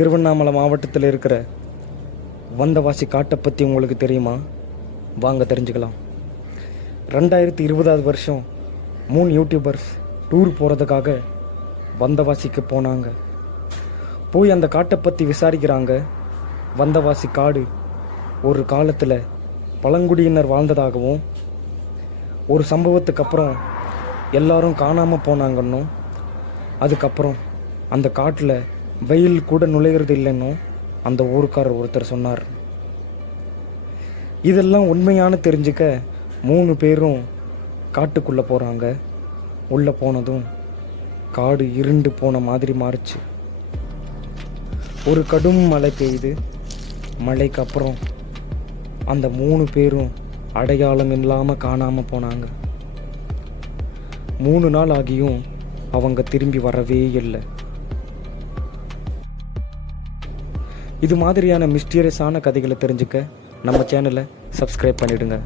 திருவண்ணாமலை மாவட்டத்தில் இருக்கிற வந்தவாசி காட்டை பற்றி உங்களுக்கு தெரியுமா? வாங்க தெரிஞ்சுக்கலாம். ரெண்டாயிரத்தி இருபதாவது வருஷம் மூணு யூடியூபர்ஸ் டூர் போகிறதுக்காக வந்தவாசிக்கு போனாங்க. போய் அந்த காட்டை பற்றி விசாரிக்கிறாங்க. வந்தவாசி காடு ஒரு காலத்தில் பழங்குடியினர் வாழ்ந்ததாகவும் ஒரு சம்பவத்துக்கு அப்புறம் எல்லாரும் காணாமல் போனாங்கன்னும் அதுக்கப்புறம் அந்த காட்டில் வெயில் கூட நுழைகிறது இல்லைன்னும் அந்த ஊருக்காரர் ஒருத்தர் சொன்னார். இதெல்லாம் உண்மையான தெரிஞ்சுக்க மூணு பேரும் காட்டுக்குள்ளே போகிறாங்க உள்ளே போனதும் காடு இருண்டு போன மாதிரி மாறுச்சு. ஒரு கடும் மழை பெய்யுது மழைக்கு அப்புறம் அந்த மூணு பேரும் அடையாளம் இல்லாமல் காணாமல் போனாங்க. மூணு நாள் ஆகியும் அவங்க திரும்பி வரவே இல்லை. இது மாதிரியான மிஸ்டீரியஸான கதைகளை தெரிஞ்சுக்க நம்ம சேனலை சப்ஸ்கிரைப் பண்ணிவிடுங்க